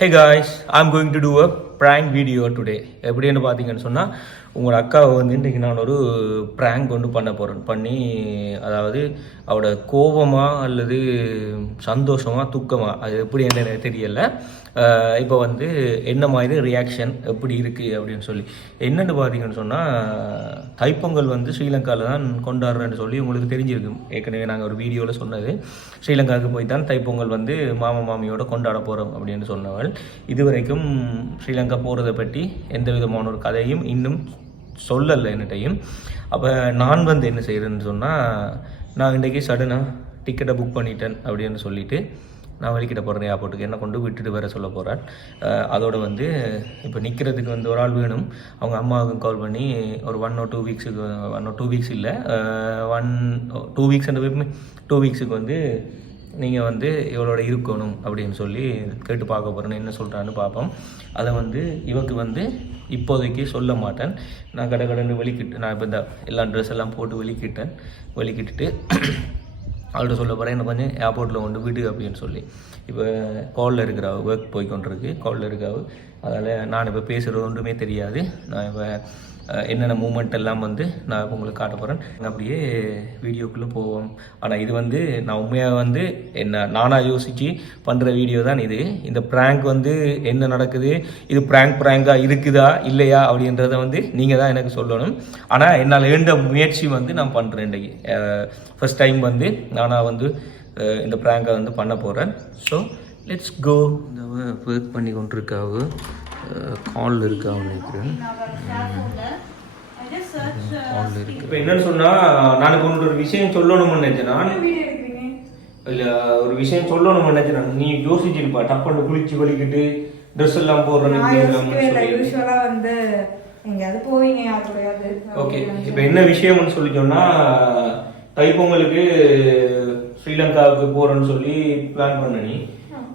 Hey guys I'm going to do a prank video today எப்படின்னு பார்த்தீங்கன்னு சொன்னால் உங்களோட அக்காவை வந்து இன்றைக்கி நான் ஒரு ப்ராங்க் கொண்டு பண்ண போகிறேன் பண்ணி அதாவது அவட கோபமாக அல்லது சந்தோஷமா துக்கமாக அது எப்படி என்ன தெரியலை. இப்போ வந்து என்ன மாதிரி ரியாக்ஷன் எப்படி இருக்குது அப்படின்னு சொல்லி. என்னென்னு பார்த்தீங்கன்னு சொன்னால் தைப்பொங்கல் வந்து ஸ்ரீலங்காவில் தான் கொண்டாடுறேன்னு சொல்லி உங்களுக்கு தெரிஞ்சிருக்கும். ஏற்கனவே நாங்கள் ஒரு வீடியோவில் சொன்னது. ஸ்ரீலங்காவுக்கு போய் தான் தைப்பொங்கல் வந்து மாமா மாமியோட கொண்டாட போகிறோம் அப்படின்னு சொன்னவள். வரைக்கும் ஸ்ரீலங்கா போகிறத பற்றி எந்த விதமான ஒரு கதையும் இன்னும் சொல்லலை என்னட்டையும் அப்போ நான் வந்து என்ன செய்கிறேன்னு சொன்னால் நான் இன்றைக்கி சடனாக டிக்கெட்டை புக் பண்ணிட்டேன் அப்படின்னு சொல்லிவிட்டு நான் வெளிக்கிட்ட போகிறேன் ஏர்போர்ட்டுக்கு என்ன கொண்டு விட்டுட்டு வர சொல்ல போகிறேன் அதோடு வந்து இப்போ நிற்கிறதுக்கு வந்து ஒரு ஆள் வேணும். அவங்க அம்மாவுக்கும் கால் பண்ணி ஒரு ஒன் ஆர் டூ வீக்ஸுக்கு ஒன் ஓ டூ வீக்ஸ் இல்லை ஒன் டூ வீக்ஸ் டூ வீக்ஸுக்கு வந்து நீங்கள் வந்து இவளோட இருக்கணும் அப்படின்னு சொல்லி கேட்டு பார்க்க போகிறேன்னு என்ன சொல்கிறான்னு பார்ப்போம். அதை வந்து இவக்கு வந்து இப்போதைக்கு சொல்ல மாட்டேன். நான் கடை கடன்னு வெளிக்கிட்டு நான் இப்போ இந்த எல்லா ட்ரெஸ் எல்லாம் போட்டு வெளிக்கிட்டேன். வெளிக்கிட்டுட்டு அவள்கிட்ட சொல்ல போகிறேன் எனக்கு கொஞ்சம் ஏர்போர்ட்டில் கொண்டு விடு அப்படின்னு சொல்லி. இப்போ காலில் இருக்கிறாவு ஒர்க் போய் கொண்டிருக்கு காலில் இருக்காவு அதால் நான் இப்போ பேசுகிறது ஒன்றுமே தெரியாது. நான் இப்போ என்னென்ன மூமெண்ட் எல்லாம் வந்து நான் உங்களுக்கு காட்ட போகிறேன் அப்படியே வீடியோக்குள்ளே போவோம். ஆனால் இது வந்து நான் உண்மையாக வந்து என்ன நானாக யோசித்து பண்ணுற வீடியோ தான் இது. இந்த ப்ராங்க் வந்து என்ன நடக்குது இது ப்ராங்க் ப்ராங்காக இருக்குதா இல்லையா அப்படின்றத வந்து நீங்கள் தான் எனக்கு சொல்லணும். ஆனால் என்னால் ஏண்ட முயற்சி வந்து நான் பண்ணுறேன் இன்றைக்கி. ஃபஸ்ட் டைம் வந்து நானாக வந்து இந்த ப்ராங்கை வந்து பண்ண போகிறேன் ஸோ லெட்ஸ் கோ இந்த ஒர்க் பண்ணி கொண்டிருக்காவு காலில் இருக்காவு நினைக்கிறேன். காலில் இருக்கு இப்போ என்னன்னு சொன்னால் நான் இப்போ ஒரு விஷயம் சொல்லணும்னு நினைச்சேன்? நான் இல்ல ஒரு விஷயம் சொல்லணும்னு நினைச்சேன்? நீ யோசிச்சிருப்பா டப்பன்னு குளிச்சு வலிக்கிட்டு ட்ரெஸ் எல்லாம் யூஸ்வலா வந்து எங்கேயாவது போவீங்க யாருடையாவது ஓகே இப்போ என்ன விஷயம்னு சொல்லி சொன்னா தைப்பொங்கலுக்கு ஸ்ரீலங்காவுக்கு போறேன்னு சொல்லி பிளான் பண்ண நீ.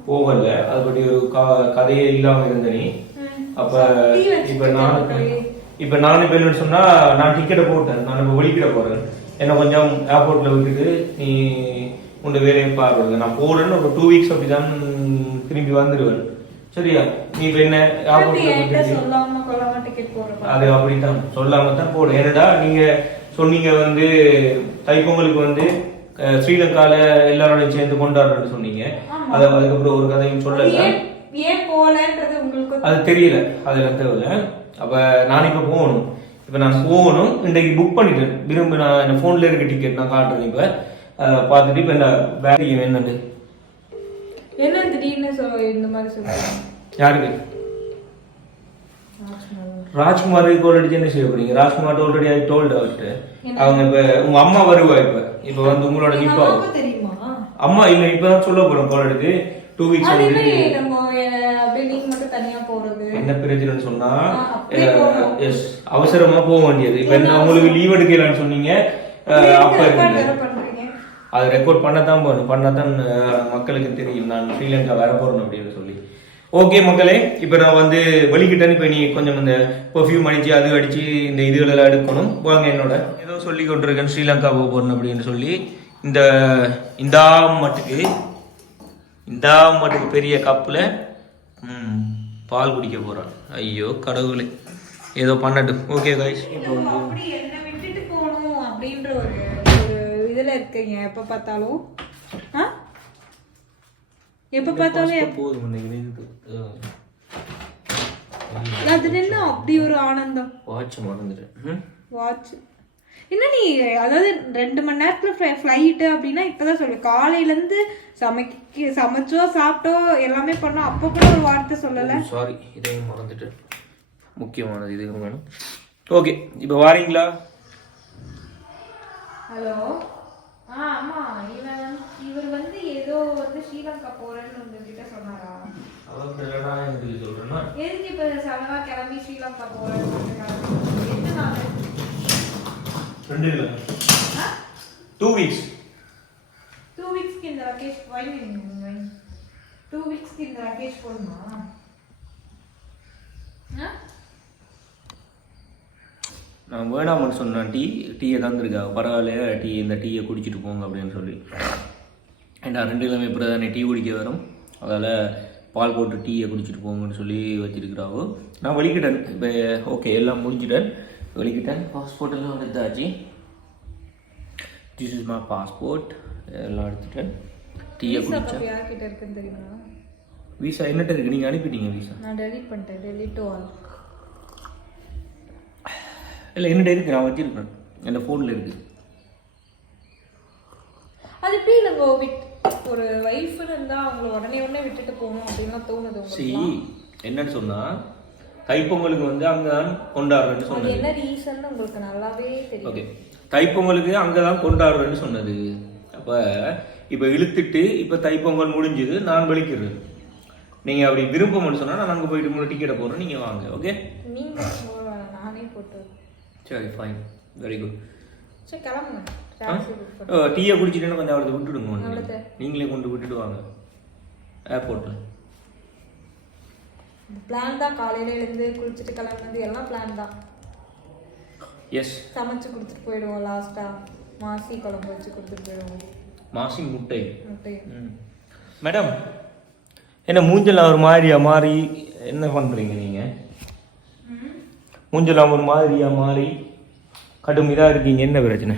போகல அது பற்றி ஒரு க- கதையே இல்லாம இருந்த நீ. அப்ப இப்ப நான் இப்ப நான் இப்ப என்னன்னு சொன்னா நான் டிக்கெட்டை போட்டேன். நான் இப்ப வெளிக்கிட போறேன். என்ன கொஞ்சம் ஏர்போர்ட்ல விட்டுட்டு நீ உண்ட வேலையை பாருங்க. நான் போறேன்னு ஒரு டூ வீக்ஸ் அப்படிதான் திரும்பி வந்துடுவேன் சரியா? நீ இப்ப என்ன அது அப்படித்தான். சொல்லாம தான் போடும் ஏனடா நீங்க சொன்னீங்க வந்து தைப்பொங்கலுக்கு வந்து ஸ்ரீலங்கால எல்லாரோடையும் சேர்ந்து கொண்டாடுறேன்னு சொன்னீங்க. அது அதுக்கப்புறம் ஒரு கதையும் சொல்லல. ஏன் போகலன்றது உங்களுக்கு அது தெரியல. அது எனக்கு தெரியல அப்ப நான் இப்ப போகணும். இப்ப நான் போகணும். இன்றைக்கு புக் பண்ணிட்டேன். விரும்பி நான் என் போன்ல இருக்க டிக்கெட் நான் காட்டுறேன் இப்ப. பார்த்துட்டு இப்ப என்ன பேக் என்னன்னு. என்ன திடீர்னு சொல் இந்த மாதிரி சொல்றீங்க? யாருக்கு? ராஜ்குமாருக்கு ஆல்ரெடி என்ன செய்ய போறீங்க? ராஜ்குமார் ஆல்ரெடி ஐ டோல்ட் அவர்கிட்ட. அவங்க இப்ப உங்க அம்மா வருவா இப்ப. இப்ப வந்து உங்களோட நிப்பா அம்மா இல்ல இப்பதான் சொல்ல போறோம் கால் எடுத்து. டூ வீக்ஸ் அது வந்து எப்படி நம்ம அஹ், அப்படியே நீங்க மட்டும் தனியா போறது. என்ன பிரச்சனைன்னு சொன்னா போகணும். எஸ் அவசரமா போக வேண்டியது. இப்ப என்ன உங்களுக்கு லீவ் எடுக்கலாம்னு சொன்னீங்க அப்ப அது ரெக்கார்ட் பண்ணத்தான் போகணும் பண்ணத்தான் அஹ், மக்களுக்கு தெரியும். நான் ஸ்ரீலங்கா வர போறேன் அப்படின்னு சொல்லி. ஓகே மக்களே இப்போ நான் வந்து வெளிக்கிட்டேன்னு இப்போ நீ கொஞ்சம் இந்த பெர்ஃப்யூம் அடிச்சு அது அடிச்சு இந்த இதுகளெல்லாம் எடுக்கணும். வாங்க என்னோட. ஏதோ சொல்லி கொண்டிருக்கேன் ஸ்ரீலங்கா போக போறேன் அப்படின்னு சொல்லி. இந்த இந்த மட்டுக்கு இந்த மட்டுக்கு பெரிய கப்பில் பால் குடிக்க போறான். ஐயோ கடவுளே. ஏதோ பண்ணட்டும். ஓகே காய்ஸ் இப்போ வந்து அப்படி என்ன விட்டுட்டு போகணும் அப்படின்ற ஒரு ஒரு இதுல இருக்கீங்க. எப்ப பார்த்தாலும்? ஆ? எப்ப பார்த்தாலும் போதும் அதுல என்ன அப்படி ஒரு ஆனந்தம்? வாட்ச் மறந்துட்டேன். ம்? வாட்ச் என்ன நீ அதாவது ரெண்டு மணி நேரத்துல ஃப்ளைட்டு அப்படின்னா இப்பதான் சொல்லு. காலையில இருந்து சமைக்க சமைச்சோ சாப்பிட்டோ எல்லாமே பண்ணோம். அப்போ கூட ஒரு வார்த்தை சொல்லல. சாரி இதையும் மறந்துட்டேன். முக்கியமானது இது வேணும். ஓகே இப்போ வாரீங்களா? ஹலோ ஆ ஆமா இவன் இவர் வந்து ஏதோ வந்து ஸ்ரீலங்கா போறேன்னு உங்ககிட்ட சொன்னாரா? எதுக்கு இப்ப சடனா கிளம்பி ஸ்ரீலங்கா கிளம்பி? எத்தனை நாள்? ரெண்டு இல்லை. டூ வீக்ஸ் டூ வீக்ஸ்க்கு இந்த லக்கேஜ் வைங்க டூ வீக்ஸ்க்கு இந்த லக்கேஜ் போதுமா? ஆ? நான் வேணாமன்னு சொன்னேன். டீ டீயை தந்துருக்கா. பரவாயில்ல டீ இந்த டீயை குடிச்சிட்டு போங்க அப்படின்னு சொல்லி. ஏன்னா ரெண்டு கிழமை இப்போ தானே டீ குடிக்க வரும்? அதால் பால் போட்டு டீயை குடிச்சிட்டு போங்கன்னு சொல்லி வச்சிருக்கிறாவோ? நான் வெளிக்கிட்டேன் இப்போ ஓகே எல்லாம் முடிஞ்சிட்டேன். வெளிக்கிட்டேன் பாஸ்போர்ட் எல்லாம் எடுத்தாச்சு திஸ் இஸ் மை பாஸ்போர்ட் எல்லாம் எடுத்துட்டேன் டீயை குடித்தேன் யார்கிட்ட இருக்குன்னு தெரியுமா விசா என்னட்ட இருக்கு நீங்கள் அனுப்பிட்டீங்க விசா நான் டெலிட் பண்ணிட்டேன் டெலிட் டு ஆல் இல்லை என்னட்ட இருக்கு நான் வச்சிருக்கேன் என் ஃபோனில் இருக்குது அது எப்படி இல்லைங்க விட் ஒரு ஒய்ஃப்னு இருந்தா அவங்கள உடனே உடனே விட்டுட்டு போகணும் அப்படின்லாம் தோணுது சி உங்களுக்கு என்னன்னு சொன்னா தைப்பொங்கலுக்கு வந்து அங்கதான் கொண்டாடுறேன்னு அது சொன்னது. ஓகே தைப்பொங்கலுக்கு அங்கதான் கொண்டாடுறேன்னு சொன்னது. அப்ப இப்ப இழுத்துட்டு இப்ப தைப்பொங்கல் முடிஞ்சது நான் வெளிக்கிறது நீங்க அப்படி விருப்பம்னு சொன்னா நான் அங்க போயிட்டு மூணு டிக்கெட்டை போடுறேன் நீங்க வாங்க ஓகே. சரி ஃபைன் வெரி குட் சரி டீயை குடிச்சிட்டு கொஞ்சம் அவளை விட்டுடுங்க. நீங்களே கொண்டு விட்டுட்டு வாங்க. ஏர்போர்ட்டில் பிளான் தான். காலையில எழுந்து குளிச்சுட்டு கிளம்புனது எல்லாம் பிளான் தான். எஸ் சமைச்சு கொடுத்துட்டு போயிடுவோம் லாஸ்டா மாசி குழம்பு வச்சு கொடுத்துட்டு போயிடுவோம். மாசி முட்டை. முட்டை. மேடம் என்ன மூஞ்செல்லாம் ஒரு மாதிரியா மாறி என்ன பண்ணுறீங்க நீங்கள் மூஞ்செல்லாம் ஒரு மாதிரியா மாறி கடும் இதாக இருக்கீங்க என்ன பிரச்சனை?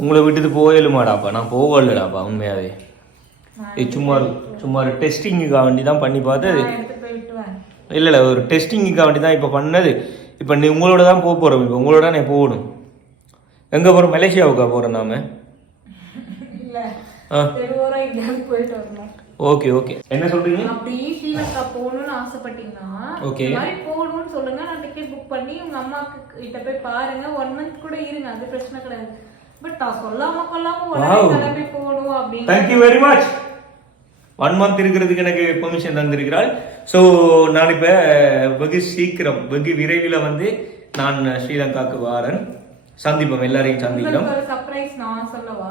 உங்களை விட்டுட்டு போயலுமாடாப்பா நான் போகலடாப்பா உண்மையாவே. சும்மா சும்மா ஒரு டெஸ்டிங்குக்காக வேண்டி தான் பண்ணி பார்த்தது. இல்லை இல்லை ஒரு டெஸ்டிங்குக்காக வேண்டி தான் இப்போ பண்ணது. இப்போ நீ உங்களோட தான் போக போகிறோம் இப்போ உங்களோட நான் போகணும். எங்கே போகிறோம் மலேசியாவுக்கா போகிறோம் நாம? Okay okay. என்ன சொல்கிறீங்க அப்படி ஸ்ரீலங்கா போகணும்னு ஆசைப்பட்டீங்கன்னா. இந்த மாதிரி போகணும்னு சொல்லுங்க. நான் டிக்கெட் புக் பண்ணி உங்க அம்மாக்கு கிட்ட போய் பாருங்க. ஒன் மந்த் கூட இருங்க. அது பிரச்சனை கிடையாது. பட் நான் சொல்லாம கொள்ளாம உடனே Wow. கிளம்பி போகணும் அப்படின்னு thank you very much one month இருக்கிறதுக்கு எனக்கு பெர்மிஷன் தந்திருக்கிறாள். ஸோ நான் இப்போ வெகு சீக்கிரம் வெகு விரைவில் வந்து நான் ஸ்ரீலங்காவுக்கு வாரன். சந்திப்போம் எல்லாரையும் சந்திக்கிறோம். உங்களுக்கு சர்ப்ரைஸ் நான் சொல்லவா.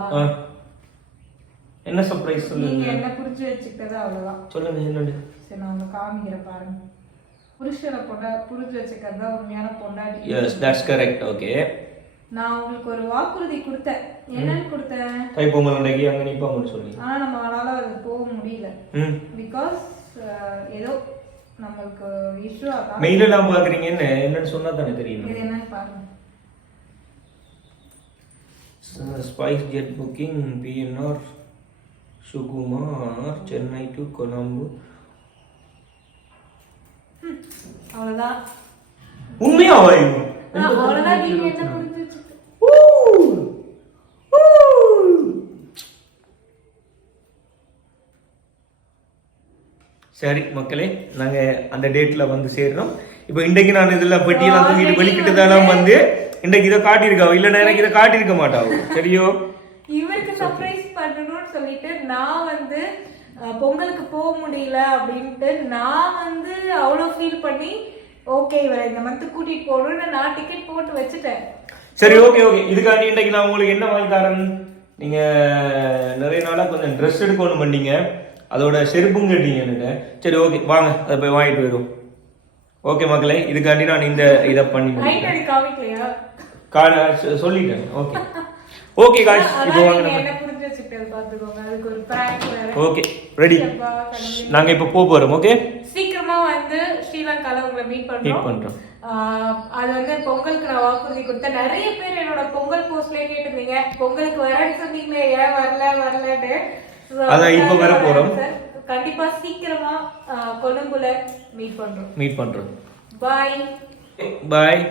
என்ன சர்ப்ரைஸ் சொல்லுங்க? என்ன புரிஞ்சு வச்சுக்கிட்டது அவ்வளவுதான். சொல்லுங்க என்னண்டு சரி நான் உங்க காமிக்கிறேன் பாருங்க. புருஷனை பொண்டா புரிஞ்சு வச்சுக்கிறது தான் உண்மையான பொண்டாட்டி? எஸ் தட்ஸ் கரெக்ட் ஓகே நான் உங்களுக்கு ஒரு வாக்குறுதி கொடுத்தேன். என்னன்னு கொடுத்தேன் தைப்பொங்கல் அன்றைக்கு அங்கே நிற்பாங்கன்னு சொல்லி. ஆனா நம்மளால அது போக முடியல. பிகாஸ் ஏதோ நம்மளுக்கு இஷ்யூ ஆகலாம் மெயிலெல்லாம் பார்க்குறீங்க என்ன? என்னன்னு சொன்னா தானே தெரியும். இது என்னன்னு பாருங்க. Spice Jet booking PNR Sukumar Chennai to Colombo அவ்வளவுதான். உண்மையா வாயும் ஆ, அவ்வளவுதான் நீங்க என்ன புரிஞ்சு வச்சுக்க சரி மக்களே நாங்க அந்த டேட்ல வந்து சேர்றோம். இப்போ இன்றைக்கு நான் இதெல்லாம் பெட்டியெல்லாம் தூக்கிட்டு வெளிக்கிட்டு தானே வந்து இன்றைக்கு இதை காட்டியிருக்கா? இல்லைன்னா எனக்கு இதை காட்டியிருக்க மாட்டாவோ சரியோ? இவருக்கு சர்ப்ரைஸ் பண்ணணும்னு சொல்லிட்டு நான் வந்து பொங்கலுக்கு போக முடியல அப்படின்ட்டு நான் வந்து அவ்வளோ ஃபீல் பண்ணி ஓகே இவரை இந்த மந்த் கூட்டிட்டு போகணும்னு நான் டிக்கெட் போட்டு வச்சுட்டேன். சரி ஓகே ஓகே இதுக்காண்டி இன்றைக்கு நான் உங்களுக்கு என்ன வாங்கி தரேன்? நீங்க நிறைய நாளா கொஞ்சம் ட்ரெஸ் எடுக்கணும் பண்ணீங்க. அதோட செருப்பும் கேட்டீங்க எனக்கு சரி ஓகே வாங்க அதை போய் வாங்கிட்டு வருவோம் ஓகே மக்களே இதுக்காண்டி நான் இந்த இதை பண்ணி சொல்லிட்டேன். ஓகே ஓகே காய்ஸ் இப்போ வாங்க நீங்க ஓகே ரெடி. நாங்க இப்போ போக போறோம் ஓகே சீக்கிரமா வந்து ஸ்ரீலங்கால உங்களை மீட் மீட் பண்றோம் பண்றோம். ஆஹ் அது வந்து பொங்கலுக்கு நான் வாக்குறுதி கொடுத்தேன். நிறைய பேர் என்னோட பொங்கல் போஸ்ட்லயே கேட்டிருந்தீங்க. பொங்கலுக்கு வரேன்னு சொன்னீங்களே ஏன் வரல வரலன்னு அதான் இப்ப வர போறோம். கண்டிப்பா சீக்கிரமா கொழும்புல மீட் பண்றோம். மீட் பண்றோம். பாய் பாய்